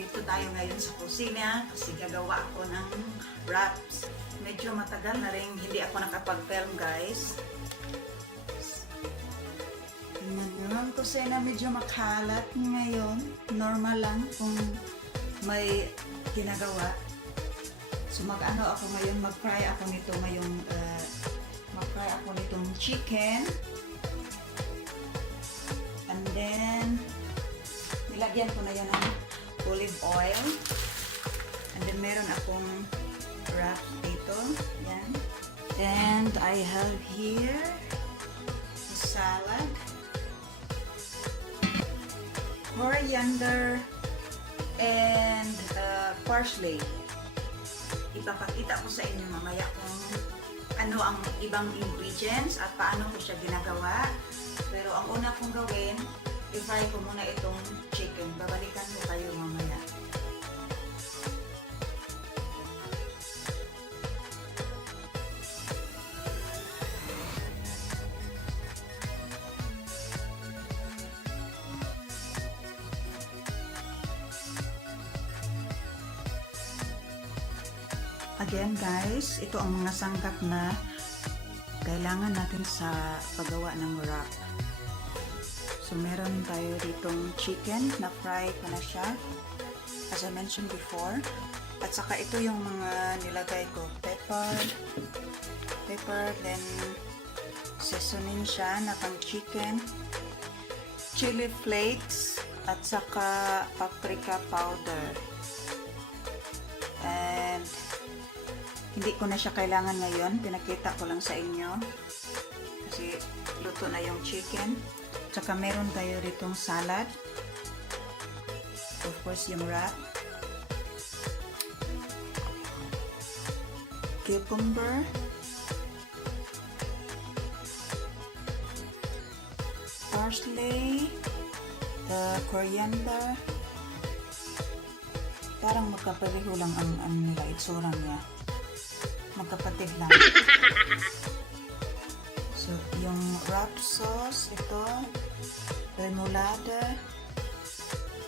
nandito tayo ngayon sa kusina kasi gagawa ako ng wraps. Medyo matagal na rin hindi ako nakapag-film, guys. Tingnan nyo, ang kusina medyo makalat ngayon. Normal lang kung may ginagawa. So mag-ano ako ngayon, mag-fry ako nito ngayong mag-fry ako nitong chicken. And then nilagyan ko na yan ng olive oil. And then meron akong wrap dito. Yan. And I have here the salad, coriander, and parsley. Ipapakita ko sa inyo mamaya kung ano ang ibang ingredients at paano ko siya ginagawa. Pero ang una kong gawin, i-fry ko muna itong chicken. Babalikan ko kayo mamaya. Again guys, ito ang mga sangkap na kailangan natin sa paggawa ng wrap. So meron tayo ditong chicken na fry ko na siya, as I mentioned before. At saka ito yung mga nilagay ko, pepper, then seasoning siya na pang chicken, chili flakes, at saka paprika powder. And hindi ko na siya kailangan ngayon, pinakita ko lang sa inyo kasi luto na yung chicken. Tsaka meron tayo ditong salad, of course yung wrap, cucumber, parsley, coriander. Parang magkapareho lang ang nila, itsura niya. Magkapatid lang. So, yung wrap sauce, ito, remoulade.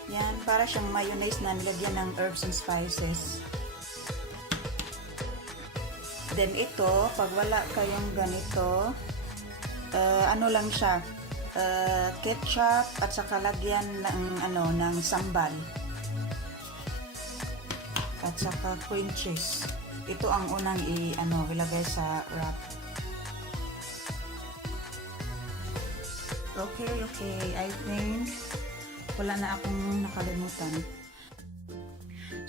Yan, para siyang mayonnaise na nilagyan ng herbs and spices. Then ito, pag wala kayong ganito, ano lang siya, ketchup at saka lagyan ng sambal. At saka cream cheese. Ito ang unang ilagay sa wrap. Okay. I think wala na akong nakalimutan.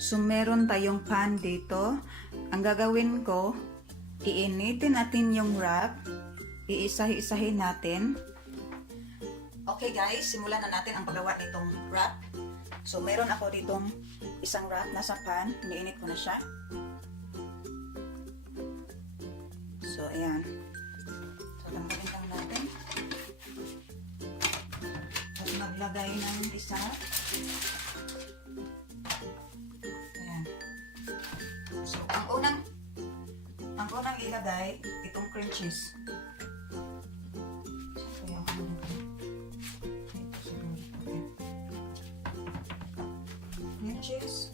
So, meron tayong pan dito. Ang gagawin ko, iinitin natin yung wrap. Iisahi-isahin natin. Okay guys, simulan na natin ang paggawa nitong wrap. So, meron ako ditong isang wrap nasa pan. Iniinit ko na siya. So, ayan. So, tanggalin lang natin. At maglagay ng isa. Ayan. So, ang unang ilagay, itong cream cheese. So, ayan. Cream cheese.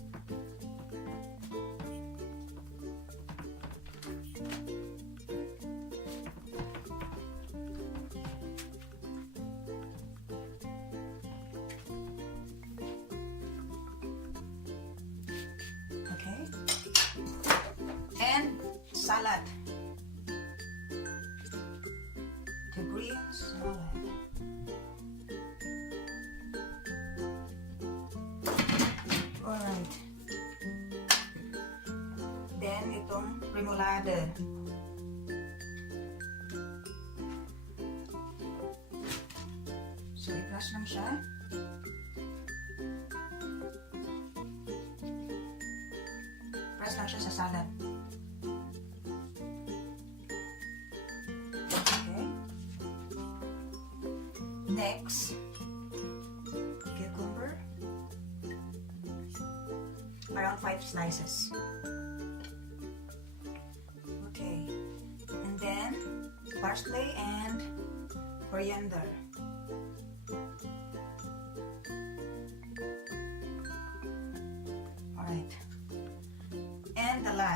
Salad. The green salad. Alright. Then, itong remoulade. So, i-brush lang siya. Press lang siya sa salad. Next, cucumber, around 5 slices. Okay, and then parsley and coriander.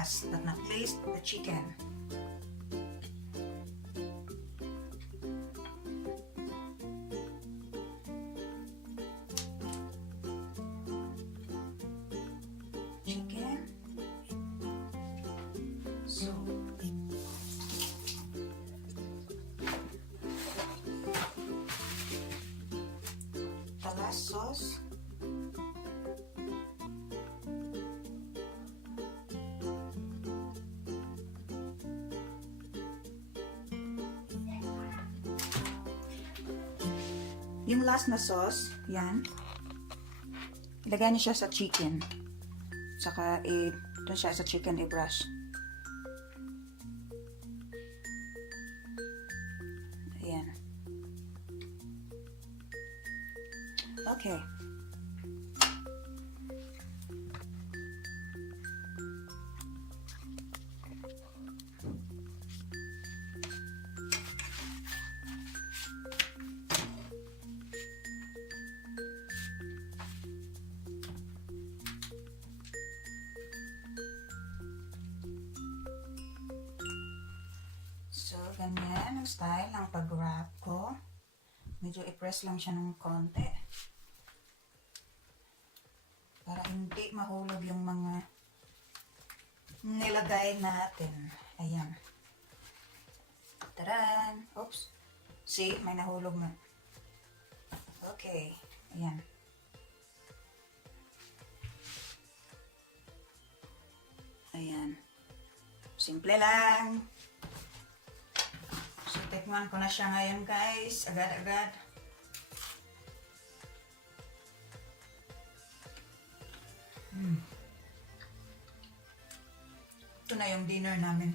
last but not least, the chicken. Chicken. So, the last sauce. Yung last na sauce, yan. Ilagay niyo siya sa chicken. Saka, doon siya sa chicken i-brush. Ayan. Okay. So, ganyan ang style ng pag-wrap ko. Medyo i-press lang siya ng konti. Para hindi mahulog yung mga nilagay natin. Ayan. Taran! Oops! See? May nahulog na. Okay. Ayan. Ayan. Simple lang. So, tikman ko na siya ngayon, guys. Agad-agad. Ito na yung dinner namin.